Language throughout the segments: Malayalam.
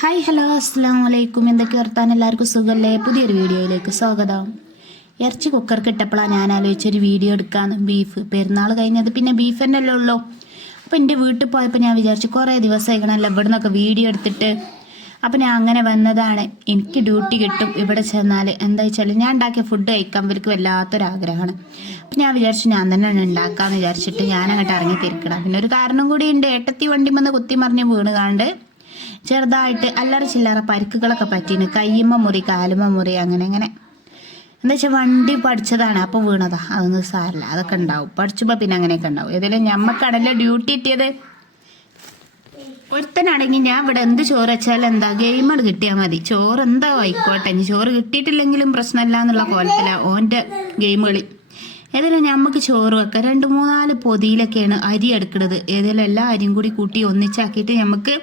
ഹായ് ഹലോ അസ്സാം വലൈക്കും എന്തൊക്കെ വർത്താൻ എല്ലാവർക്കും സുഖമല്ലേ പുതിയൊരു വീഡിയോയിലേക്ക് സ്വാഗതം. ഇറച്ചി കുക്കർക്ക് ഇട്ടപ്പോഴാണ് ഞാൻ ആലോചിച്ചൊരു വീഡിയോ എടുക്കാന്ന്. ബീഫ് പെരുന്നാൾ കഴിഞ്ഞത് പിന്നെ ബീഫ് തന്നെ അല്ലേ ഉള്ളൂ. അപ്പോൾ എന്റെ വീട്ടിൽ പോയപ്പോൾ ഞാൻ വിചാരിച്ചു കുറേ ദിവസമായിക്കണല്ലോ ഇവിടെ നിന്നൊക്കെ വീഡിയോ എടുത്തിട്ട്. അപ്പോൾ ഞാൻ അങ്ങനെ വന്നതാണ്. എനിക്ക് ഡ്യൂട്ടി കിട്ടും ഇവിടെ ചെന്നാൽ എന്താ വെച്ചാൽ ഞാൻ ഉണ്ടാക്കിയ ഫുഡ് കഴിക്കാൻ ഇവർക്ക് വല്ലാത്തൊരാഗ്രഹമാണ്. അപ്പം ഞാൻ വിചാരിച്ചു ഞാൻ തന്നെയാണ് ഉണ്ടാക്കാമെന്ന് വിചാരിച്ചിട്ട് ഞാൻ അങ്ങോട്ട് ഇറങ്ങി തിരിക്കണം പിന്നെ ഒരു കാരണം കൂടി ഉണ്ട്. ഏട്ടത്തി വണ്ടി വന്ന് കുത്തി മറിഞ്ഞ് വീണ് കാണ്ട് ചെറുതായിട്ട് അല്ലറ ചില്ലറ പരിക്കുകളൊക്കെ പറ്റീന്. കയ്യുമ്മ മുറി കാലുമ്മ മുറി അങ്ങനെ അങ്ങനെ. എന്താ വെച്ചാൽ വണ്ടി പഠിച്ചതാണ്. അപ്പോൾ വീണതാ. അതൊന്നും സാരില്ല. അതൊക്കെ ഉണ്ടാവും. പഠിച്ചപ്പോൾ പിന്നെ അങ്ങനെയൊക്കെ ഉണ്ടാവും. ഏതായാലും ഞമ്മക്കടല്ലേ ഡ്യൂട്ടി എത്തിയത് ഒരുത്തനാണെങ്കിൽ ഞാൻ ഇവിടെ എന്ത് ചോറ് വെച്ചാൽ എന്താ ഗെയിമർ കിട്ടിയാൽ മതി. ചോറ് എന്താ ആയിക്കോട്ടെ. ഇനി ചോറ് കിട്ടിയിട്ടില്ലെങ്കിലും പ്രശ്നമില്ല എന്നുള്ള കോലത്തിലാണ് ഓന്റെ ഗെയിം കളി. ഏതായാലും നമുക്ക് ചോറ് വെക്കാം. രണ്ട് മൂന്നാൽ പൊതിയിലൊക്കെയാണ് അരി എടുക്കുന്നത് ഏതായാലും എല്ലാ അരിയും കൂടി കൂട്ടി ഒന്നിച്ചാക്കിയിട്ട് നമുക്ക്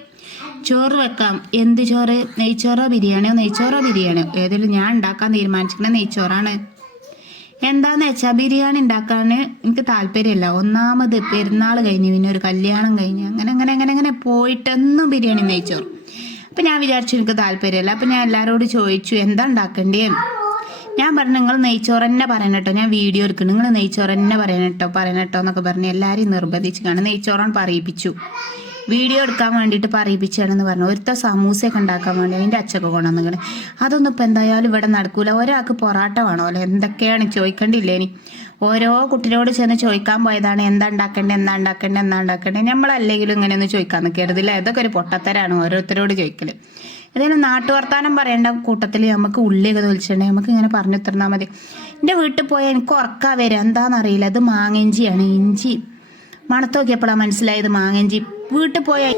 ചോറ് വെക്കാം. എന്ത് ചോറ്? നെയ്ച്ചോറോ ബിരിയാണിയോ? നെയ്ച്ചോറോ ബിരിയാണിയോ? ഏതെങ്കിലും ഞാൻ ഉണ്ടാക്കാൻ തീരുമാനിച്ചിരിക്കുന്ന നെയ്ച്ചോറാണ്. എന്താന്ന് വെച്ചാൽ ബിരിയാണി ഉണ്ടാക്കാൻ എനിക്ക് താല്പര്യമില്ല. ഒന്നാമത് പെരുന്നാൾ കഴിഞ്ഞ് പിന്നെ ഒരു കല്യാണം കഴിഞ്ഞ് അങ്ങനെ അങ്ങനെ അങ്ങനെ അങ്ങനെ പോയിട്ടൊന്നും ബിരിയാണി നെയ്ച്ചോറ്. അപ്പം ഞാൻ വിചാരിച്ചു എനിക്ക് താല്പര്യമില്ല. അപ്പം ഞാൻ എല്ലാവരോടും ചോദിച്ചു എന്താ ഉണ്ടാക്കേണ്ടേ? ഞാൻ പറഞ്ഞു നിങ്ങൾ നെയ്ച്ചോറ് തന്നെ പറയണം കേട്ടോ ഞാൻ വീഡിയോ എടുക്കുന്നു. നിങ്ങൾ നെയ്ച്ചോറ് തന്നെ പറയണം കേട്ടോ പറയണം കേട്ടോ എന്നൊക്കെ പറഞ്ഞ് എല്ലാവരെയും നിർബന്ധിച്ച് കാണും നെയ്ച്ചോറാണ് പറയിപ്പിച്ചു. വീഡിയോ എടുക്കാൻ വേണ്ടിയിട്ട് പറയിപ്പിച്ചാണെന്ന് പറഞ്ഞു. ഒരുത്ത സമൂസയൊക്കെ ഉണ്ടാക്കാൻ വേണ്ടി അതിന്റെ അച്ചൊക്കെ കൊണ്ടുവന്നിങ്ങനെ. അതൊന്നും ഇപ്പം എന്തായാലും ഇവിടെ നടക്കൂല. ഒരാൾക്ക് പൊറാട്ട വേണോ അല്ലെ? എന്തൊക്കെയാണ് ചോദിക്കേണ്ടില്ലേ ഇനി? ഓരോ കുട്ടിയോട് ചെന്ന് ചോദിക്കാൻ പോയതാണ്. എന്താ ഉണ്ടാക്കേണ്ടത് എന്താ ഉണ്ടാക്കേണ്ടത് എന്താ ഉണ്ടാക്കേണ്ടത് നമ്മളല്ലെങ്കിലും ഇങ്ങനെയൊന്നും ചോദിക്കാൻ നിൽക്കരുതില്ല ഇതൊക്കെ ഒരു പൊട്ടത്തരാണ് ഓരോരുത്തരോട് ചോദിക്കൽ ഏതായാലും നാട്ടുവർത്താനം പറയേണ്ട കൂട്ടത്തിൽ നമുക്ക് ഉള്ളിയൊക്കെ തൊലിച്ചിട്ടുണ്ടെങ്കിൽ നമുക്ക് ഇങ്ങനെ പറഞ്ഞു തന്നാൽ മതി. എന്റെ വീട്ടിൽ പോയാൽ എനിക്ക് ഉറക്കാ വരിക. എന്താണെന്നറിയില്ല. അത് മാങ്ങിഞ്ചിയാണ് ഇഞ്ചി മണത്ത് നോക്കിയപ്പോഴാണ് മനസ്സിലായത് മാങ്ങഞ്ചി. വീട്ടിൽ പോയാൽ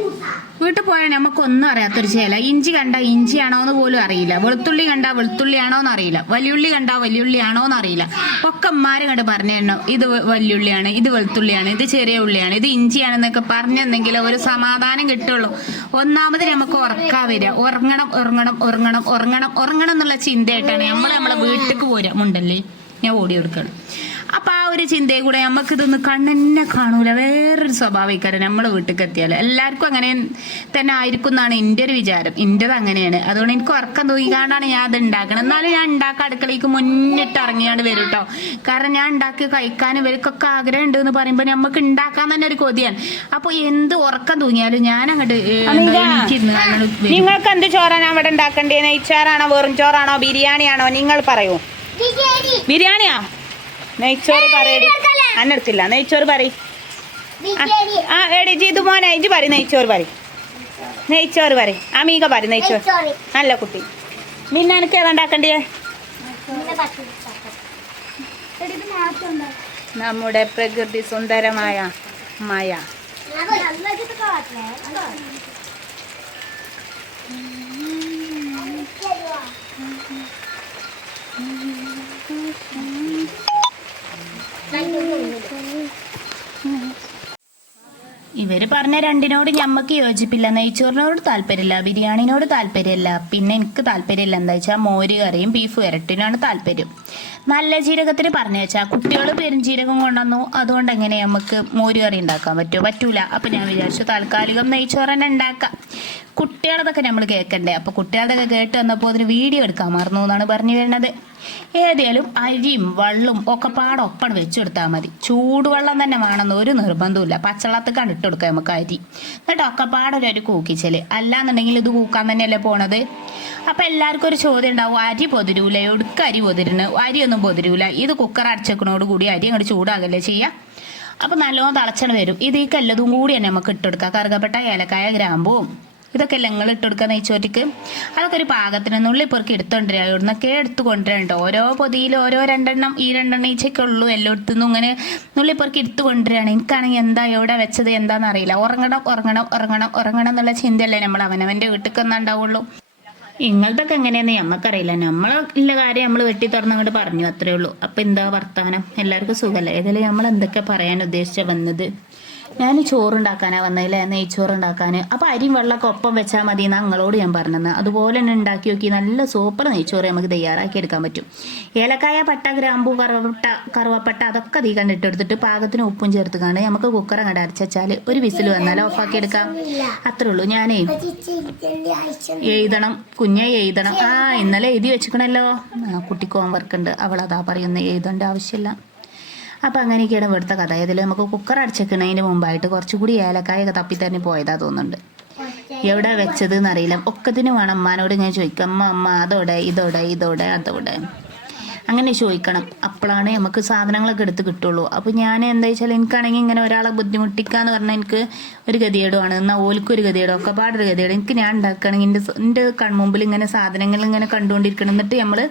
വീട്ടിൽ പോയാൽ നമുക്കൊന്നും അറിയാത്തൊരു ചേല. ഇഞ്ചി കണ്ട ഇഞ്ചിയാണോ എന്ന് പോലും അറിയില്ല. വെളുത്തുള്ളി കണ്ട വെളുത്തുള്ളി ആണോ എന്ന് അറിയില്ല. വലിയുള്ളി കണ്ട വലിയുള്ളി ആണോ എന്ന് അറിയില്ല. ഒക്കെ അമ്മാര് കണ്ട് പറഞ്ഞു ഇത് വലിയുള്ളിയാണ് ഇത് വെളുത്തുള്ളിയാണ് ഇത് ചെറിയ ഉള്ളിയാണ് ഇത് ഇഞ്ചിയാണെന്നൊക്കെ പറഞ്ഞെന്നെങ്കിൽ ഒരു സമാധാനം കിട്ടുള്ളൂ. ഒന്നാമത് നമുക്ക് ഉറക്കാൻ വരിക. ഉറങ്ങണം ഉറങ്ങണം ഉറങ്ങണം ഉറങ്ങണം ഉറങ്ങണം എന്നുള്ള ചിന്തയായിട്ടാണ് നമ്മൾ നമ്മളെ വീട്ടിലേക്ക് പോരുക. മുണ്ടല്ലേ? ഞാൻ ഓടി കൊടുക്കണം അപ്പൊ ഒരു ചിന്തയും കൂടെ നമുക്ക് ഇതൊന്ന് കണ്ണെന്നെ കാണൂല. വേറൊരു സ്വഭാവിക്കാരൻ നമ്മളെ വീട്ടിൽ എത്തിയാൽ എല്ലാവർക്കും അങ്ങനെ തന്നെ ആയിരിക്കും എന്നാണ് എന്റെ ഒരു വിചാരം. എന്റെത് അങ്ങനെയാണ്. അതുകൊണ്ട് എനിക്ക് ഉറക്കം തൂങ്ങിക്കാണ്ടാണ് ഞാൻ അത് ഉണ്ടാക്കണം എന്നാലും ഞാൻ ഉണ്ടാക്കുക അടുക്കളയ്ക്ക് മുന്നിട്ട് ഇറങ്ങിയാണ്ട് വരും കേട്ടോ കാരണം ഞാൻ ഉണ്ടാക്കി കഴിക്കാൻ ഇവർക്കൊക്കെ ആഗ്രഹം ഉണ്ട് എന്ന് പറയുമ്പോൾ നമുക്ക് ഉണ്ടാക്കാൻ തന്നെ ഒരു കൊതിയാണ്. അപ്പോൾ എന്ത് ഉറക്കം തൂങ്ങിയാലും ഞാൻ അങ്ങോട്ട് നിങ്ങൾക്ക് എന്ത് ചോറാണ് അവിടെ ഉണ്ടാക്കേണ്ടത് നെയ്ച്ചോറാണോ വെറും ചോറാണോ ബിരിയാണിയാണോ? നിങ്ങൾ പറയൂ. ബിരിയാണിയാ? നെയ്ച്ചോറ് പറയടി അന്നെടുത്തില്ല നെയ്ച്ചോറ് പറയും. ആ എടി ജീതു മോനെ ഇജ് പറ നെയ്ച്ചോറ് പറ നെയ്ച്ചോറ് പറ അമീക പറ നെയ്ച്ചോറ്. നല്ല കുട്ടി. പിന്നെ എനിക്ക് ഏതാ ഉണ്ടാക്കണ്ടേ നമ്മുടെ പ്രകൃതി സുന്ദരമായ മായ. ഇവർ പറഞ്ഞ രണ്ടിനോട് ഞമ്മക്ക് യോജിപ്പില്ല. നെയ്ച്ചോറിനോട് താല്പര്യമില്ല. ബിരിയാണിനോട് താല്പര്യമില്ല. പിന്നെ എനിക്ക് താല്പര്യമില്ല. എന്താ വെച്ചാൽ മോര് കറിയും ബീഫ് കരട്ടിനാണ് താല്പര്യം. നല്ല ജീരകത്തിന് പറഞ്ഞു വെച്ചാൽ കുട്ടികൾ പെരുംജീരകം കൊണ്ടുവന്നു. അതുകൊണ്ട് എങ്ങനെ നമുക്ക് മോര് കറി ഉണ്ടാക്കാൻ പറ്റുമോ? പറ്റൂല. അപ്പൊ ഞാൻ വിചാരിച്ചു താൽക്കാലികം നെയ്ച്ചോറ് തന്നെ ഉണ്ടാക്കാം. കുട്ടികളതൊക്കെ നമ്മൾ കേൾക്കണ്ടേ അപ്പൊ കുട്ടികളതൊക്കെ കേട്ട് വന്നപ്പോൾ അതിന് വീഡിയോ എടുക്കാൻ മറന്നു എന്നാണ് പറഞ്ഞു വരുന്നത്. ഏതായാലും അരിയും വെള്ളും ഒക്കെ പാടെ ഒപ്പം വെച്ചെടുത്താൽ മതി. ചൂടുവെള്ളം തന്നെ വേണമെന്ന് ഒരു നിർബന്ധമില്ല പച്ചവെള്ളത്തിൽ കണ്ടിട്ട് കൊടുക്കാം നമുക്ക് അരി. എന്നിട്ട് ഒക്കെ പാടെ ഒരു കൂക്കിച്ചൽ. അല്ലാന്നുണ്ടെങ്കിൽ ഇത് കൂക്കാൻ തന്നെയല്ലേ പോണത്? അപ്പൊ എല്ലാവർക്കും ഒരു ചോദ്യം ഉണ്ടാവും. അരി പൊതിരൂല? ഒടുക്ക അരി പൊതിരുന്ന് അരിയൊന്നും പൊതിരൂല. ഇത് കുക്കർ അടച്ചേക്കണോട് കൂടി അരി അങ്ങോട്ട് ചൂടാകല്ലേ ചെയ്യാ? അപ്പൊ നല്ലോണം തിളച്ചണ വരും. ഇത് ഈ കല്ലതും കൂടി തന്നെ നമുക്ക് ഇട്ടെടുക്കാം കറുകപ്പെട്ട ഏലക്കായ ഗ്രാമ്പും ഇതൊക്കെ അല്ലേ ഇട്ട് കൊടുക്കുക നെയ്ച്ചോറ്റിക്ക് അതൊക്കെ ഒരു പാകത്തിന് നുള്ളി പൊറുക്കി എടുത്തോണ്ടിരാ. ഇവിടുന്നൊക്കെ എടുത്തു കൊണ്ടുവരണ്ടോ ഓരോ പൊതിയിൽ ഓരോ രണ്ടെണ്ണം ഈ രണ്ടെണ്ണം ഈച്ചയൊക്കെ ഉള്ളൂ. എല്ലായിടത്തുനിന്നും ഇങ്ങനെ ഉള്ളിൽ പൊറുക്കി എടുത്തു കൊണ്ടുവരികയാണ് എനിക്കാണെങ്കിൽ എന്താ എവിടെ വെച്ചത് എന്താണെന്ന് അറിയില്ല. ഉറങ്ങണം ഉറങ്ങണം ഉറങ്ങണം ഉറങ്ങണം എന്നുള്ള ചിന്തയല്ലേ നമ്മൾ അവനവന്റെ വീട്ടിൽ ഉണ്ടാവുള്ളൂ. ഇങ്ങളതൊക്കെ എങ്ങനെയാന്ന് നമ്മക്കറിയില്ല നമ്മളുള്ള കാര്യം നമ്മൾ വെട്ടി തുറന്നങ്ങോട്ട് പറഞ്ഞു അത്രേ ഉള്ളൂ. അപ്പൊ എന്താ വർത്തമാനം എല്ലാവർക്കും സുഖമല്ലേ ഏതായാലും നമ്മൾ എന്തൊക്കെ പറയാൻ ഉദ്ദേശിച്ച വന്നത്? ഞാൻ ചോറുണ്ടാക്കാനാ വന്നതില്ലേ നെയ്ച്ചോറ് ഉണ്ടാക്കാൻ അപ്പോൾ അരിയും വെള്ളമൊക്കെ ഒപ്പം വെച്ചാൽ മതി എന്ന് ഞങ്ങളോട് ഞാൻ പറഞ്ഞത്. അതുപോലെ തന്നെ ഉണ്ടാക്കി നോക്കി നല്ല സൂപ്പർ നെയ്ച്ചോറ് നമുക്ക് തയ്യാറാക്കി എടുക്കാൻ പറ്റും. ഏലക്കായ പട്ട ഗ്രാമ്പു കറുവപ്പട്ട കറുവപ്പട്ട അതൊക്കെ തീ കണ്ടിട്ടെടുത്തിട്ട് പാകത്തിന് ഉപ്പും ചേർത്ത് കാണുക നമുക്ക് കുക്കർ അങ്ങോട്ട് അരച്ചാൽ ഒരു വിസിൽ വന്നാൽ ഓഫാക്കി എടുക്കാം. അത്രേ ഉള്ളൂ. ഞാനേ എഴുതണം. കുഞ്ഞെ എഴുതണം. ആ ഇന്നലെ എഴുതി വെച്ചിക്കണല്ലോ. ആ കുട്ടിക്ക് ഹോംവർക്ക് ഉണ്ട്. അവൾ അതാ പറയുന്നത് എഴുതേണ്ട ആവശ്യമില്ല. അപ്പം അങ്ങനെയൊക്കെയാണ് ഇവിടുത്തെ കഥ. ഇതിൽ നമുക്ക് കുക്കർ അടിച്ചേക്കണതിന് മുമ്പായിട്ട് കുറച്ചുകൂടി ഏലക്കായൊക്കെ തപ്പിത്തന്നെ പോയതാ തോന്നുന്നുണ്ട്. എവിടെ വെച്ചത് എന്നറിയില്ല ഒക്കത്തിന് വേണം. അമ്മാനോട് ഞാൻ ചോദിക്കാം അമ്മ അമ്മ അതോടെ ഇതോടെ ഇതോടെ അതോടെ? അങ്ങനെ ചോദിക്കണം. അപ്പോഴാണ് നമുക്ക് സാധനങ്ങളൊക്കെ എടുത്ത് കിട്ടുള്ളൂ. അപ്പോൾ ഞാൻ എന്താ വെച്ചാൽ എനിക്കാണെങ്കിൽ ഇങ്ങനെ ഒരാളെ ബുദ്ധിമുട്ടിക്കാന്ന് പറഞ്ഞാൽ എനിക്ക് ഒരു ഗതികേടുമാണ്. എന്നാൽ ഓൽക്കും ഒരു ഗതികേടും ഒക്കെ പാടൊരു ഗതികേട്. എനിക്ക് ഞാൻ ഉണ്ടാക്കുകയാണെങ്കിൽ എന്റെ എന്റെ കൺമുമ്പിൽ ഇങ്ങനെ സാധനങ്ങൾ ഇങ്ങനെ കണ്ടുകൊണ്ടിരിക്കണം. എന്നിട്ട് നമ്മൾ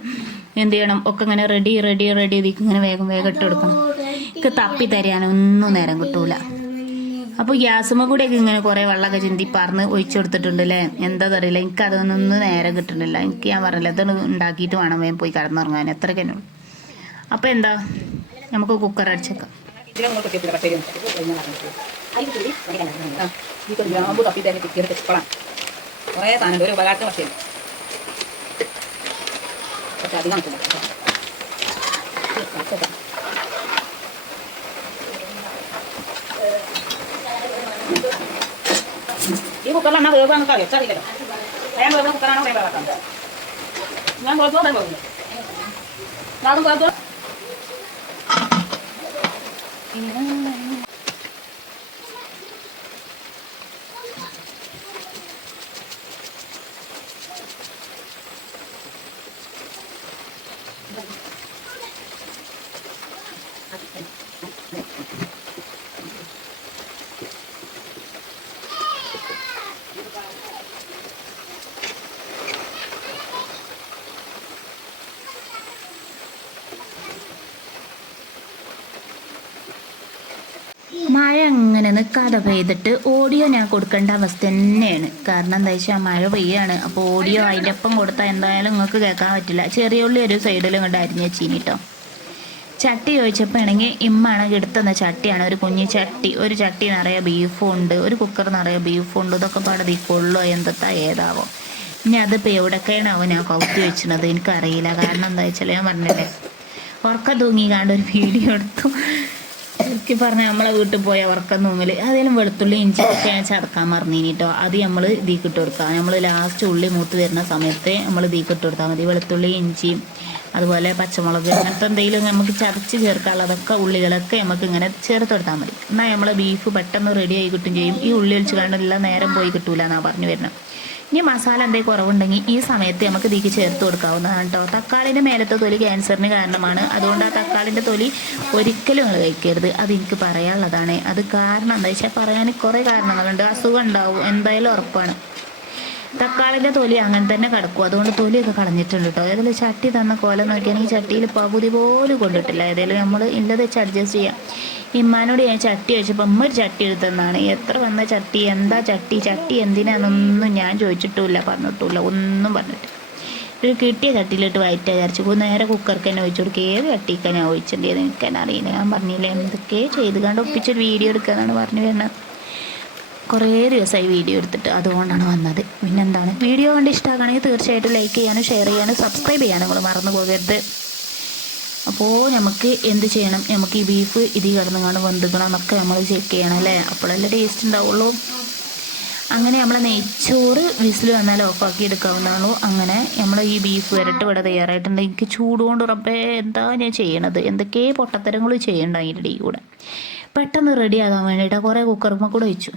എന്ത് ചെയ്യണം? ഒക്കെ ഇങ്ങനെ റെഡി റെഡി റെഡി ഇതിക്ക് ഇങ്ങനെ വേഗം വേഗം ഇട്ട് കൊടുക്കണം. എനിക്ക് തപ്പി തരാനൊന്നും നേരം കിട്ടൂല. അപ്പോൾ ഗ്യാസുമ്മ കൂടെയൊക്കെ ഇങ്ങനെ കുറേ വെള്ളമൊക്കെ ചിന്തി പറഞ്ഞ് ഒഴിച്ചു കൊടുത്തിട്ടുണ്ട് അല്ലേ എന്താ അറിയില്ല എനിക്ക് അതൊന്നും നേരം കിട്ടുന്നില്ല എനിക്ക് ഞാൻ പറഞ്ഞില്ല ഇത് ഉണ്ടാക്കിയിട്ട് വേണം വേഗം പോയി കിടന്നുറങ്ങാൻ. എത്രയൊക്കെ ഉള്ളൂ. അപ്പോൾ എന്താ? നമുക്ക് കുക്കർ അടിച്ചേക്കാം. ഒരു ഉപകാരത്തിന് പക്ഷെ. അധികം കിട്ടില്ല ഈ കുക്കറിലാണ് വേവ് അങ്ങ് അറിയോ അറിയില്ലല്ലോ അയാൾ വേവ് കുക്കറാണോ വേവ് ആക്കാൻ ഞാൻ കുഴപ്പമോ ഞാൻ പോകുന്നു ഞാനും കുഴപ്പം നിൽക്കാതെ പെയ്തിട്ട് ഓഡിയോ ഞാൻ കൊടുക്കേണ്ട അവസ്ഥ തന്നെയാണ്. കാരണം എന്താ വെച്ചാൽ മഴ പെയ്യാണ്. അപ്പോൾ ഓഡിയോ അതിന്റെ ഒപ്പം കൊടുത്താൽ എന്തായാലും നിങ്ങൾക്ക് കേൾക്കാൻ പറ്റില്ല. ചെറിയ ഉള്ളി ഒരു സൈഡിൽ ഇങ്ങോട്ട് അരിഞ്ഞ് വെച്ചീനി കേട്ടോ ചട്ടി ചോദിച്ചപ്പോൾ ആണെങ്കിൽ ഇമ്മാണ് എടുത്തുന്ന ചട്ടിയാണ്. ഒരു കുഞ്ഞു ചട്ടി ഒരു ചട്ടി നിറയെ ബീഫും ഉണ്ട് ഒരു കുക്കർ നിറയെ ബീഫും ഉണ്ട് ഇതൊക്കെ പാടെ ഈ കൊള്ളോ എന്തൊക്കെ ഏതാവോ. ഇനി അതിപ്പോൾ എവിടെയൊക്കെയാണാവോ ഞാൻ കൗത്തി വെച്ചിരുന്നത് എനിക്കറിയില്ല. കാരണം എന്താ വെച്ചാൽ ഞാൻ പറഞ്ഞില്ലേ ഉറക്കം തൂങ്ങിക്കാണ്ട് ഒരു വീഡിയോ എടുത്തു. ചുരുക്കി പറഞ്ഞാൽ നമ്മളെ വീട്ടിൽ പോയ ഉറക്കം തൂങ്ങൽ അതേലും വെളുത്തുള്ളി ഇഞ്ചി ഒക്കെ ഞാൻ ചതക്കാൻ മറന്നീനി കേട്ടോ അത് നമ്മൾ ഇതിക്ക് ഇട്ട് കൊടുക്കുക നമ്മൾ ലാസ്റ്റ് ഉള്ളി മൂത്ത് വരുന്ന സമയത്ത് നമ്മൾ ഇതിക്ക് ഇട്ട് കൊടുത്താൽ മതി. വെളുത്തുള്ളി ഇഞ്ചി അതുപോലെ പച്ചമുളക് അങ്ങനത്തെ എന്തെങ്കിലും നമുക്ക് ചതച്ച് ചേർക്കാനുള്ളതൊക്കെ ഉള്ളികളൊക്കെ നമുക്ക് ഇങ്ങനെ ചേർത്ത് കൊടുത്താൽ മതി. എന്നാൽ നമ്മൾ ബീഫ് പെട്ടെന്ന് റെഡി ആയി കിട്ടും ചെയ്യും. ഈ ഉള്ളി ഒളിച്ച് കണ്ടെല്ലാം നേരം പോയി കിട്ടൂല എന്നാണ് പറഞ്ഞു വരുന്നത് ഇനി മസാല എന്തെങ്കിലും കുറവുണ്ടെങ്കിൽ ഈ സമയത്ത് നമുക്ക് ഇതിക്ക് ചേർത്ത് കൊടുക്കാവുന്നതാണ് കേട്ടോ. തക്കാളിന്റെ മേലത്തെ തൊലി ക്യാൻസറിന് കാരണമാണ്. അതുകൊണ്ട് ആ തക്കാളിന്റെ തൊലി ഒരിക്കലും നിങ്ങൾ കഴിക്കരുത്. അത് എനിക്ക് പറയാനുള്ളതാണ്. അത് കാരണം എന്താ വെച്ചാൽ പറയാൻ കുറേ കാരണങ്ങളുണ്ട്. അസുഖം ഉണ്ടാവും. എന്തായാലും ഉറപ്പാണ്. തക്കാളിന്റെ തൊലി അങ്ങനെ തന്നെ കിടക്കും. അതുകൊണ്ട് തൊലിയൊക്കെ കളഞ്ഞിട്ടുണ്ട് കേട്ടോ. ഏതെങ്കിലും ചട്ടി തന്ന കോലം നോക്കിയാണെങ്കിൽ ചട്ടിയിൽ പകുതി പോലും കൊണ്ടിട്ടില്ല. ഏതെങ്കിലും നമ്മൾ ഇല്ലത് വെച്ച് അഡ്ജസ്റ്റ് ചെയ്യാം. ഇമ്മാനോട് ഞാൻ ചട്ടി വെച്ചപ്പോൾ അമ്മ ഒരു ചട്ടി എടുത്തെന്നാണ്. എത്ര വന്ന ചട്ടി? എന്താ ചട്ടി? ചട്ടി എന്തിനാണെന്നൊന്നും ഞാൻ ചോദിച്ചിട്ടുമില്ല. പറഞ്ഞിട്ടുമില്ല. ഒന്നും പറഞ്ഞിട്ട് ഒരു കിട്ടിയ ചട്ടിയിലിട്ട് വയറ്റാ വിചാരിച്ചു. നേരെ കുക്കർക്ക് തന്നെ ഒഴിച്ചു കൊടുക്കുക ഏത് ചട്ടിക്കാൻ ഞാൻ ഒഴിച്ചിട്ടുണ്ടെന്ന് എനിക്ക് തന്നെ അറിയില്ല. ഞാൻ പറഞ്ഞില്ലേ? എന്തൊക്കെ ചെയ്ത് കണ്ട് ഒപ്പിച്ചൊരു വീഡിയോ എടുക്കാന്നാണ് പറഞ്ഞു വരുന്നത്. കുറേ ദിവസമായി വീഡിയോ എടുത്തിട്ട് അതുകൊണ്ടാണ് വന്നത്. പിന്നെന്താണ്? വീഡിയോ കണ്ട് ഇഷ്ടമാക്കുകയാണെങ്കിൽ തീർച്ചയായിട്ടും ലൈക്ക് ചെയ്യാനും ഷെയർ ചെയ്യാനും സബ്സ്ക്രൈബ് ചെയ്യാനും നിങ്ങൾ മറന്നു പോകരുത്. അപ്പോൾ നമുക്ക് എന്ത് ചെയ്യണം? നമുക്ക് ഈ ബീഫ് ഇതിൽ കിടന്നുകൊണ്ട് വെന്തുക്കണം എന്നൊക്കെ നമ്മൾ ചെക്ക് ചെയ്യണം അല്ലേ? അപ്പോഴല്ലേ ടേസ്റ്റ് ഉണ്ടാവുള്ളൂ അങ്ങനെ നമ്മൾ നെയ്ച്ചോറ് വിസിൽ വന്നാൽ ഓഫാക്കി എടുക്കാവുന്നതാണോ. അങ്ങനെ നമ്മൾ ഈ ബീഫ് വരട്ട് ഇവിടെ തയ്യാറായിട്ടുണ്ട്. എനിക്ക് ചൂടുകൊണ്ട് ഉറപ്പേ എന്താ ഞാൻ ചെയ്യണത്? എന്തൊക്കെ പൊട്ടത്തരങ്ങൾ ചെയ്യണ്ട അതിന്റെ ഇടയിൽ കൂടെ? പെട്ടെന്ന് റെഡി ആകാൻ വേണ്ടിയിട്ട് കുറേ കുക്കറുമ്മ കൂടെ വെച്ചു.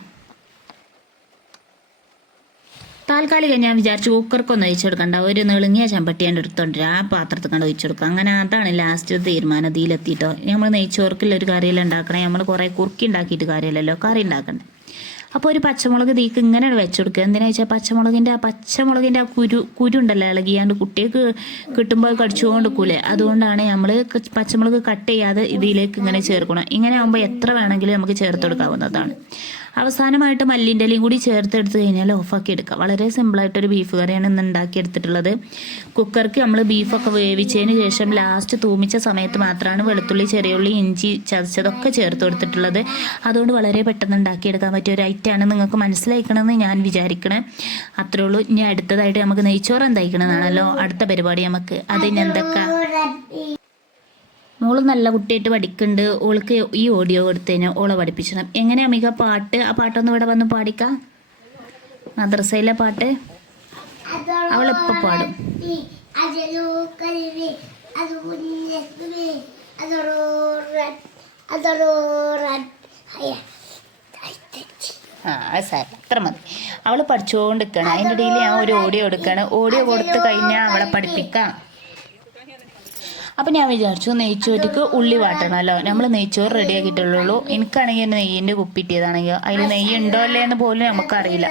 താൽക്കാലികം ഞാൻ വിചാരിച്ചു കുക്കർക്കൊന്നും ഒഴിച്ചെടുക്കണ്ട. ഒരു നെളുങ്ങിയ ചമ്പട്ടിയാന്റെ എടുത്തോണ്ടിരും. ആ പാത്രത്തിൽ കണ്ട് ഒഴിച്ചെടുക്കുക അങ്ങനെ അതാണ് ലാസ്റ്റ് തീരുമാനം ഇതിലെത്തിയിട്ടോ നമ്മൾ നെയ്ച്ചോർക്കിൽ ഒരു കറിയെല്ലാം ഉണ്ടാക്കണേ നമ്മൾ കുറേ കുറുക്കി ഉണ്ടാക്കിയിട്ട് കറിയല്ലല്ലോ കറി ഉണ്ടാക്കണ്ടേ അപ്പോൾ ഒരു പച്ചമുളക് തീക്ക് ഇങ്ങനെ വെച്ചെടുക്കുക. എന്തിനാ വെച്ചാൽ പച്ചമുളകിന്റെ ആ പച്ചമുളകിന്റെ ആ കുരു കുരു ഉണ്ടല്ലോ ഇളകിയാണ്ട് കുട്ടികൾക്ക് കിട്ടുമ്പോൾ കടിച്ചുകൊണ്ട് നിൽക്കൂലേ അതുകൊണ്ടാണ് നമ്മൾ പച്ചമുളക് കട്ട് ചെയ്യാതെ ഇതിലേക്ക് ഇങ്ങനെ ചേർക്കണം. ഇങ്ങനെ ആകുമ്പോൾ എത്ര വേണമെങ്കിലും നമുക്ക് ചേർത്ത് കൊടുക്കാവുന്നതാണ്. അവസാനമായിട്ട് മല്ലിന്റെ ഇലയും കൂടി ചേർത്തെടുത്ത് കഴിഞ്ഞാൽ ഓഫാക്കി എടുക്കുക വളരെ സിമ്പിളായിട്ടൊരു ബീഫ് കറിയാണ് ഇന്ന് ഉണ്ടാക്കിയെടുത്തിട്ടുള്ളത്. കുക്കർക്ക് നമ്മൾ ബീഫൊക്കെ വേവിച്ചതിന് ശേഷം ലാസ്റ്റ് തൂമിച്ച സമയത്ത് മാത്രമാണ് വെളുത്തുള്ളി ചെറിയുള്ളി ഇഞ്ചി ചതച്ചതൊക്കെ ചേർത്ത് കൊടുത്തിട്ടുള്ളത്. അതുകൊണ്ട് വളരെ പെട്ടെന്ന് ഉണ്ടാക്കിയെടുക്കാൻ പറ്റിയ ഒരു ഐറ്റാണ് നിങ്ങൾക്ക് മനസ്സിലാക്കണമെന്ന് ഞാൻ വിചാരിക്കണേ. അത്രേ ഉള്ളൂ. ഇനി അടുത്തതായിട്ട് നമുക്ക് നെയ്ച്ചോറ് എന്തായിക്കണമെന്നാണല്ലോ അടുത്ത പരിപാടി നമുക്ക്. അതിന് മോൾ നല്ല കുട്ടിയായിട്ട് പഠിക്കുന്നുണ്ട് ഓൾക്ക് ഈ ഓഡിയോ കൊടുത്തതിന് ഓളെ പഠിപ്പിച്ചണം. എങ്ങനെ മിക പാട്ട്? ആ പാട്ടൊന്നും ഇവിടെ വന്ന് പാടിക്കാം. മദ്രസയിലെ പാട്ട്. അവളിപ്പോ പാടും. അതൊരു ആ സാരം മതി. അവൾ പഠിച്ചുകൊണ്ടിരിക്കണം അതിന്റെ അതിന്റെ ഇടയിൽ ഞാൻ ഒരു ഓഡിയോ എടുക്കണം. ഓഡിയോ കൊടുത്തു കഴിഞ്ഞാൽ അവളെ പഠിപ്പിക്കാം. അപ്പം ഞാൻ വിചാരിച്ചു നെയ്ച്ചോറ്റക്ക് ഉള്ളി വാട്ടണമല്ലോ നമ്മൾ നെയ്ച്ചോറ് റെഡി ആക്കിയിട്ടുള്ളൂ. എനിക്കാണെങ്കിൽ നെയ്യിന്റെ കുപ്പിട്ടിയതാണെങ്കിൽ അതിൽ നെയ്യ് ഉണ്ടോ അല്ലേ എന്ന് പോലും നമുക്കറിയില്ല.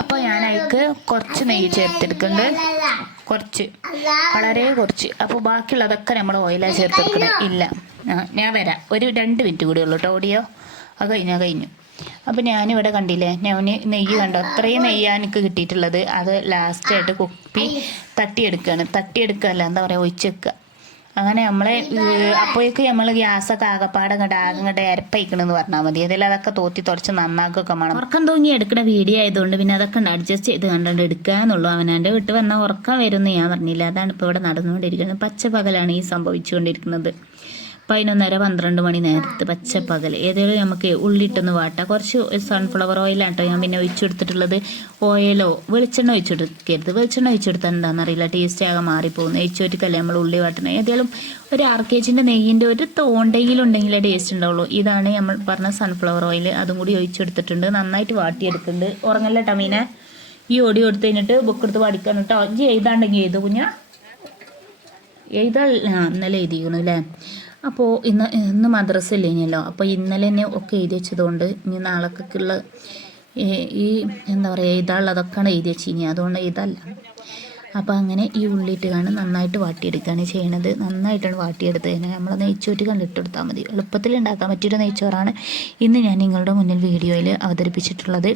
അപ്പോൾ ഞാൻ അതിക്ക് കുറച്ച് നെയ്യ് ചേർത്തെടുക്കുന്നുണ്ട് കുറച്ച്. വളരെ കുറച്ച്. അപ്പോൾ ബാക്കിയുള്ളതൊക്കെ നമ്മൾ ഓയിലാണ് ചേർത്തെടുക്കണേ ഇല്ല. ഞാൻ വരാം. ഒരു രണ്ട് മിനിറ്റ് കൂടി ഉള്ളൂ കേട്ടോ ഓഡിയോ അത് കഴിഞ്ഞാൽ കഴിഞ്ഞു. അപ്പം ഞാനിവിടെ കണ്ടില്ലേ ഞാൻ നെയ്യ് കണ്ടോ? അത്രയും നെയ്യാണ് എനിക്ക് കിട്ടിയിട്ടുള്ളത്. അത് ലാസ്റ്റായിട്ട് കുപ്പി തട്ടിയെടുക്കുകയാണ് തട്ടിയെടുക്കുക അല്ല എന്താ പറയുക ഒഴിച്ച് വെക്കുക അങ്ങനെ നമ്മളെ അപ്പോഴേക്ക് നമ്മൾ ഗ്യാസൊക്കെ ആകപ്പാടെ അങ്ങോട്ട് ആകെ അങ്ങോട്ട് അരപ്പയിക്കണമെന്ന് പറഞ്ഞാൽ മതി. അതിൽ അതൊക്കെ തോത്തി തുറച്ച് നന്നാക്കുകയൊക്കെ വേണം. ഉറക്കം തൂങ്ങി എടുക്കുന്ന വീഡിയോ ആയതുകൊണ്ട് പിന്നെ അതൊക്കെ ഉണ്ട് അഡ്ജസ്റ്റ് ചെയ്ത് കണ്ടുകൊണ്ട് എടുക്കാന്നുള്ളൂ അവനാന്റെ വിട്ട് വന്നാൽ ഉറക്കം വരുമെന്ന് ഞാൻ പറഞ്ഞില്ല. അതാണ് ഇപ്പോൾ ഇവിടെ നടന്നുകൊണ്ടിരിക്കുന്നത്. പച്ചപ്പകലാണ് ഈ സംഭവിച്ചുകൊണ്ടിരിക്കുന്നത്. പതിനൊന്നര പന്ത്രണ്ട് മണി നേരത്ത് പച്ചപ്പകൽ ഏതെങ്കിലും നമുക്ക് ഉള്ളിട്ടൊന്ന് വാട്ടാം. കുറച്ച് സൺഫ്ലവർ ഓയിലാട്ടോ ഞാൻ പിന്നെ ഒഴിച്ചെടുത്തിട്ടുള്ളത് ഓയിലോ വെളിച്ചെണ്ണ ഒഴിച്ചെടുക്കരുത്. വെളിച്ചെണ്ണ ഒഴിച്ചെടുത്താൽ എന്താണെന്നറിയില്ല ടേസ്റ്റ് ആകെ മാറിപ്പോകുന്നു. നെയ്ച്ചോറ്റിക്കല്ലേ നമ്മൾ ഉള്ളി വാട്ടണം ഏതെങ്കിലും ഒരു ആർ കെ ജിന്റെ നെയ്യിന്റെ ഒരു തോണ്ടയിലുണ്ടെങ്കിലേ ടേസ്റ്റ് ഉണ്ടാവുള്ളൂ. ഇതാണ് നമ്മൾ പറഞ്ഞ സൺഫ്ലവർ ഓയിൽ അതും കൂടി ഒഴിച്ചെടുത്തിട്ടുണ്ട്. നന്നായിട്ട് വാട്ടിയെടുക്കുന്നുണ്ട് ഉറങ്ങല്ല ടമീനെ ഈ ഓടി കൊടുത്ത് കഴിഞ്ഞിട്ട് ബുക്ക് എടുത്ത് പഠിക്കണം കേട്ടോ ഇജ്ജ് എഴുതാണ്ടെങ്കിൽ എഴുതു കുഞ്ഞാ. എഴുതാ ഇന്നലെ എഴുതിക്കണു അല്ലേ അപ്പോൾ ഇന്ന് ഇന്ന് മദ്രസ ഇല്ലേനല്ലോ അപ്പോൾ ഇന്നലെ തന്നെ ഒക്കെ എഴുതി വെച്ചതുകൊണ്ട് ഇനി നാളേക്കുള്ള ഈ എന്താ പറയുക എഴുതാനുള്ളതൊക്കെയാണ് എഴുതി വെച്ചിനി. അതുകൊണ്ട് എഴുതല്ല അപ്പോൾ അങ്ങനെ ഈ ഉള്ളിയിട്ട് കാണും നന്നായിട്ട് വാട്ടിയെടുക്കുകയാണ് ചെയ്യണത്. നന്നായിട്ടാണ് വാട്ടിയെടുത്ത് കഴിഞ്ഞാൽ നമ്മൾ നെയ്ച്ചോറ്റ് കണ്ടിട്ട് കൊടുത്താൽ മതി. എളുപ്പത്തിൽ ഉണ്ടാക്കാൻ പറ്റിയൊരു നെയ്ച്ചോറാണ് ഇന്ന് ഞാൻ നിങ്ങളുടെ മുന്നിൽ വീഡിയോയിൽ അവതരിപ്പിച്ചിട്ടുള്ളത്.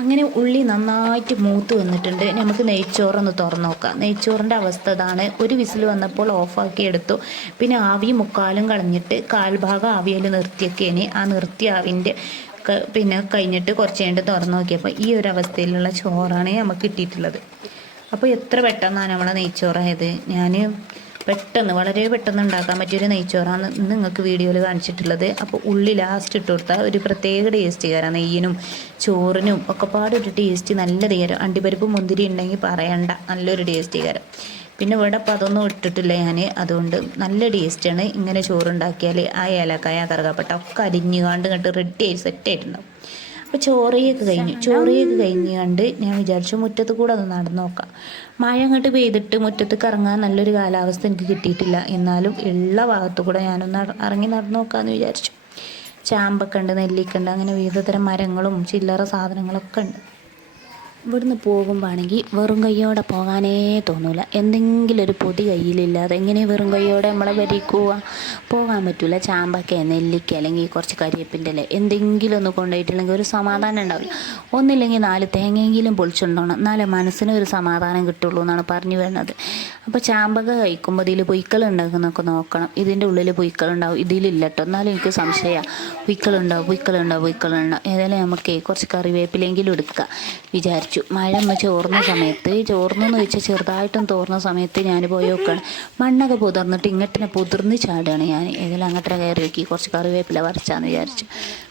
അങ്ങനെ ഉള്ളി നന്നായിട്ട് മൂത്ത് വന്നിട്ടുണ്ട്. നമുക്ക് നെയ്ച്ചോറൊന്ന് തുറന്നു നോക്കാം നെയ്ച്ചോറിന്റെ അവസ്ഥ ഇതാണ്. ഒരു വിസിൽ വന്നപ്പോൾ ഓഫാക്കി എടുത്തു. പിന്നെ ആവി മുക്കാലും കളഞ്ഞിട്ട് കാൽഭാഗം ആവിയിൽ നിർത്തിയൊക്കെയാണ് ആ നിർത്തിയ ആവിന്റെ പിന്നെ കഴിഞ്ഞിട്ട് കുറച്ച് കഴിഞ്ഞിട്ട് തുറന്ന് നോക്കിയപ്പോൾ ഈ ഒരു അവസ്ഥയിലുള്ള ചോറാണ് നമുക്ക് കിട്ടിയിട്ടുള്ളത്. അപ്പോൾ എത്ര പെട്ടെന്നാണ് നമ്മളെ നെയ്ച്ചോറായത്? ഞാൻ പെട്ടെന്ന് വളരെ പെട്ടെന്ന് ഉണ്ടാക്കാൻ പറ്റിയൊരു നെയ്ച്ചോറാണ് നിങ്ങൾക്ക് വീഡിയോയിൽ കാണിച്ചിട്ടുള്ളത്. അപ്പോൾ ഉള്ളി ലാസ്റ്റ് ഇട്ട് കൊടുത്താൽ ഒരു പ്രത്യേക ടേസ്റ്റ് കയറാം നെയ്യിനും ചോറിനും ഒക്കെ പാടൊരു ടേസ്റ്റ് നല്ല തേരം അണ്ടിപ്പരിപ്പ് മുന്തിരി ഉണ്ടെങ്കിൽ പറയണ്ട നല്ലൊരു ടേസ്റ്റ് കയറാം പിന്നെ ഇവിടെ അപ്പോൾ അതൊന്നും ഇട്ടിട്ടില്ല ഞാൻ അതുകൊണ്ട് നല്ല ടേസ്റ്റാണ് ഇങ്ങനെ ചോറുണ്ടാക്കിയാൽ ആ ഏലക്കായ കറുകപ്പെട്ട ഒക്കെ അരിഞ്ഞുകാണ്ട് ഇങ്ങോട്ട് റെഡി ആയി സെറ്റായിട്ടുണ്ടാവും അപ്പോൾ ചോറിയൊക്കെ കഴിഞ്ഞു. ചോറിയൊക്കെ കഴിഞ്ഞ് കണ്ട് ഞാൻ വിചാരിച്ചു മുറ്റത്ത് കൂടെ ഒന്ന് നടന്നു നോക്കാം. മഴ അങ്ങോട്ട് പെയ്തിട്ട് മുറ്റത്ത് കറങ്ങാൻ നല്ലൊരു കാലാവസ്ഥ എനിക്ക് കിട്ടിയിട്ടില്ല. എന്നാലും എല്ലാ ഭാഗത്തു കൂടെ ഞാനൊന്ന് ഇറങ്ങി നടന്നു നോക്കാമെന്ന് വിചാരിച്ചു. ചാമ്പൊക്കെ ഉണ്ട് നെല്ലിക്കുണ്ട് അങ്ങനെ വിവിധതരം മരങ്ങളും ചില്ലറ സാധനങ്ങളൊക്കെ ഉണ്ട്. ഇവിടുന്ന് പോകുമ്പോഴാണെങ്കിൽ വെറും കൈയോടെ പോകാനേ തോന്നൂല. എന്തെങ്കിലും ഒരു പൊതി കയ്യിലില്ലാതെ എങ്ങനെ വെറും കൈയോടെ നമ്മളെ വരിക്കുക പോകാൻ പറ്റില്ല ചാമ്പക്ക നെല്ലിക്ക അല്ലെങ്കിൽ കുറച്ച് കരിയപ്പിന്റെ ഇല എന്തെങ്കിലും ഒന്ന് കൊണ്ടുപോയിട്ടില്ലെങ്കിൽ ഒരു സമാധാനം ഉണ്ടാവില്ല. ഒന്നില്ലെങ്കിൽ നാല് തേങ്ങയെങ്കിലും പൊളിച്ചുണ്ടോണം എന്നാലേ മനസ്സിന് ഒരു സമാധാനം കിട്ടുള്ളൂ എന്നാണ് പറഞ്ഞു വരുന്നത്. അപ്പോൾ ചാമ്പക കഴിക്കുമ്പോൾ ഇതിൽ പൊയ്ക്കൾ ഉണ്ടാക്കുന്നൊക്കെ നോക്കണം. ഇതിന്റെ ഉള്ളിൽ പൊയ്ക്കൾ ഉണ്ടാവും. ഇതിലില്ല കേട്ടോ എന്നാലും എനിക്ക് സംശയമാണ് പൊയ്ക്കളുണ്ടാവും പൊയ്ക്കളുണ്ടാവും പൊയ്ക്കളുണ്ടാവും ഏതായാലും നമുക്ക് കുറച്ച് കറിവേപ്പിലെങ്കിലും എടുക്കുക വിചാരിച്ചു. മഴ ഒന്ന് ചോർന്ന സമയത്ത് ചോർന്നു എന്ന് വെച്ചാൽ ചെറുതായിട്ടും തോർന്ന സമയത്ത് ഞാൻ പോയി നോക്കുകയാണ് മണ്ണൊക്കെ പുതിർന്നിട്ട് ഇങ്ങോട്ടിനെ പുതിർന്ന് ചാടുകയാണ് ഞാൻ. ഏതെങ്കിലും അങ്ങോട്ട് കയറി വെക്കി കുറച്ച് കറിവേപ്പില വരച്ചാന്ന് വിചാരിച്ചു.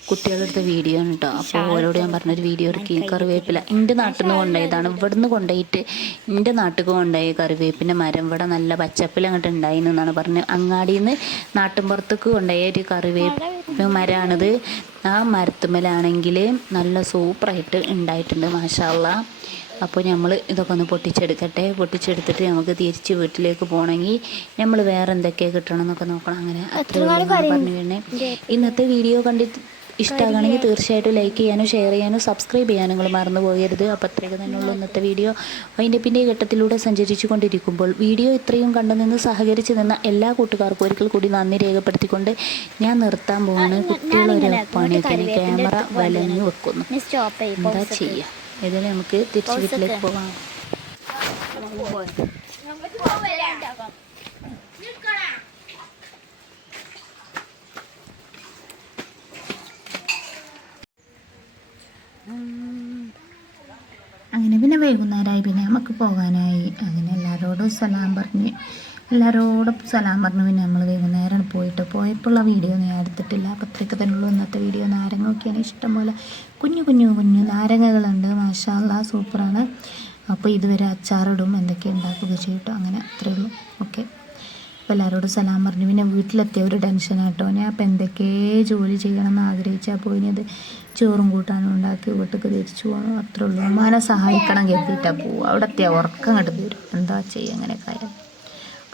കുട്ടികളുടെ അടുത്ത് വീഡിയോ ആണ് കേട്ടോ അപ്പോൾ അവരോട് ഞാൻ പറഞ്ഞൊരു വീഡിയോ ഇറക്കി കറിവേപ്പില. എന്റെ നാട്ടിൽ നിന്ന് കൊണ്ടുപോയതാണ് ഇവിടുന്ന് കൊണ്ടുപോയിട്ട് എന്റെ നാട്ടിൽ കൊണ്ടുപോയി കറിവേപ്പിന്റെ മരം ഇവിടെ നല്ല പച്ചപ്പിൽ അങ്ങോട്ട് ഉണ്ടായിരുന്നു എന്നാണ് പറഞ്ഞത് അങ്ങാടിയിൽ നിന്ന് നാട്ടിൻപുറത്തേക്ക് കൊണ്ടുപോയ ഒരു കറിവേപ്പ് മരമാണിത് ആ മരത്തുമ്മലാണെങ്കിൽ നല്ല സൂപ്പറായിട്ട് ഉണ്ടായിട്ടുണ്ട് മാഷാള്ള അപ്പോൾ നമ്മൾ ഇതൊക്കെ ഒന്ന് പൊട്ടിച്ചെടുക്കട്ടെ. പൊട്ടിച്ചെടുത്തിട്ട് നമുക്ക് തിരിച്ച് വീട്ടിലേക്ക് പോകണമെങ്കിൽ നമ്മൾ വേറെ എന്തൊക്കെ കിട്ടണം എന്നൊക്കെ നോക്കണം. അങ്ങനെ അത്രയും പറഞ്ഞു വീണേ ഇന്നത്തെ വീഡിയോ കണ്ടിട്ട് ഇഷ്ടമാണെങ്കിൽ തീർച്ചയായിട്ടും ലൈക്ക് ചെയ്യാനും ഷെയർ ചെയ്യാനും സബ്സ്ക്രൈബ് ചെയ്യാനും നിങ്ങൾ മറന്നു പോകരുത്. അപ്പോൾ അത്രയൊക്കെ തന്നെയുള്ള ഇന്നത്തെ വീഡിയോ അതിന്റെ പിന്നെ ഘട്ടത്തിലൂടെ സഞ്ചരിച്ചു കൊണ്ടിരിക്കുമ്പോൾ വീഡിയോ ഇത്രയും കണ്ടു നിന്ന് സഹകരിച്ച് നിന്ന എല്ലാ കൂട്ടുകാർക്കും ഒരിക്കൽ കൂടി നന്ദി രേഖപ്പെടുത്തിക്കൊണ്ട് ഞാൻ നിർത്താൻ പോവാണ്. കുട്ടികളൊരു പണിയൊക്കെ ക്യാമറ വലഞ്ഞു വെക്കുന്നു. സ്റ്റോപ്പ് എന്താ ചെയ്യുക ഏതായാലും നമുക്ക് തിരിച്ച് വീട്ടിലേക്ക് പോകാം അങ്ങനെ പിന്നെ വൈകുന്നേരമായി പിന്നെ നമുക്ക് പോകാനായി. അങ്ങനെ എല്ലാവരോടും സലാം പറഞ്ഞ് എല്ലാവരോടും സലാം പറഞ്ഞു പിന്നെ നമ്മൾ വൈകുന്നേരം പോയിട്ട് പോയപ്പോഴുള്ള വീഡിയോ ഞാൻ എടുത്തിട്ടില്ല. പത്രിക തന്നെയുള്ളൂ ഇന്നത്തെ വീഡിയോ. നാരങ്ങ നോക്കിയാണ് ഇഷ്ടംപോലെ കുഞ്ഞു കുഞ്ഞു കുഞ്ഞു നാരങ്ങകളുണ്ട്. മാഷാല്ല സൂപ്പറാണ്. അപ്പോൾ ഇതുവരെ അച്ചാറിടും എന്തൊക്കെ ഉണ്ടാക്കുക ചെയ്യട്ടോ. അങ്ങനെ അത്രയേ ഉള്ളൂ. ഓക്കെ. അപ്പോൾ എല്ലാവരോടും സലാം പറഞ്ഞു പിന്നെ വീട്ടിലെത്തിയ ഒരു ടെൻഷനാട്ടോ. ഞാൻ അപ്പോൾ എന്തൊക്കെ ജോലി ചെയ്യണം എന്ന് ആഗ്രഹിച്ചാൽ പോയിനത്? ചോറും കൂട്ടാനും ഉണ്ടാക്കി വീട്ടിലേക്ക് തിരിച്ചു പോകണം. അത്രേ ഉള്ളൂ. ഉമ്മാനെ സഹായിക്കണം കരുതിയിട്ടാണ് പോവുക. അവിടെ എത്തിയാൽ ഉറക്കം കണ്ടു വരും. എന്താ ചെയ്യുക അങ്ങനെ കാര്യം?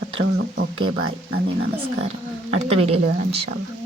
അത്രേ ഉള്ളൂ. ഓക്കെ ബായ് നന്ദി നമസ്കാരം. അടുത്ത വീഡിയോയിൽ കാണാം ഇൻഷാല്ലാ